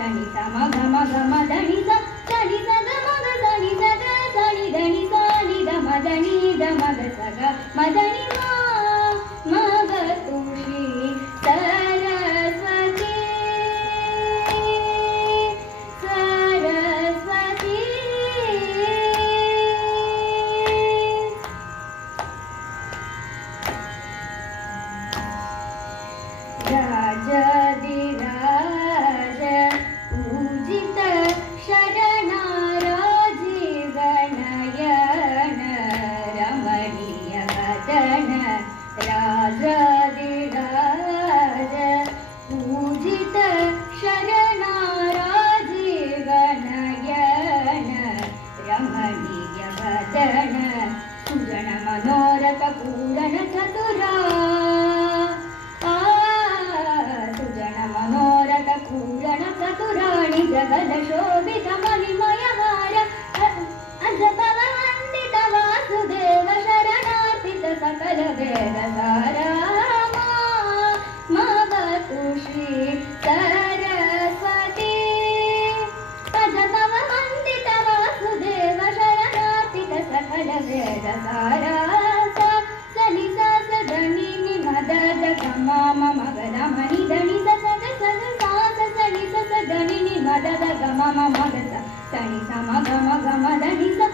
ಧನಿ ಸ ಮ ಗ ಮ ಗ ಮ ಧನಿ ಸ ಧನಿ ಸ ಗ ಮ ಗ ಧನಿ ಸ ಗ ಧನಿ ಧನಿ ಸ ನಿ ದ ಮ ಧನಿ ದ ಮ ಗ ಸ ಗ ಮ ಧನಿ ಮ ಗ ತು ಶ್ರೀ ಸರಸ್ವತಿ ಸರಸ್ವತಿ ರಾಜಾದಿರಾಜ ಪೂಜಿತ ಶರಣಾರಾಜಿಗಣಯನ ರಮಣೀಯ ವದನ ರಾಜಾದಿರಾಜ ಪೂಜಿತ ಶರಣಾರಾಜಿಗಣಯನ ರಮಣೀಯ ವದನ ಸುಜನ ಮನೋರಥ ಪೂರಣ ಚತುರ ಚತುರಾಣಿ ಜಗದ ಶೋಭಿತ ಮಣಿಮಯಹಾರ ಅಜಪವ ವಂದಿತ ವಾಸುದೇವ ಶರಣಾರ್ಪಿತ ಸಕಲ ವೇದ ಸಾರ ಮವತು ಶ್ರೀ ಸರಸ್ವತಿ ಅಜಪವ ವಂದಿತ ವಾಸುದೇವ ಶರಣಾರ್ಪಿತ ಸಕಲ ವೇದ ಸಾರ ಸನಿ ಸ ಧನಿ ನಿ ಮದ ಗಮ ಮಗದ ಮನಿ ಧನಿ ಸ ಸಗ ಸಗ ಸನಿ ಸ ಧನಿ ನಿ ಮದ ಗ ಮ ಮ ಗ ಸ ಸನಿ ಸ ಮ ಗ ಮ ಗ ಮ ಧನಿ ಸ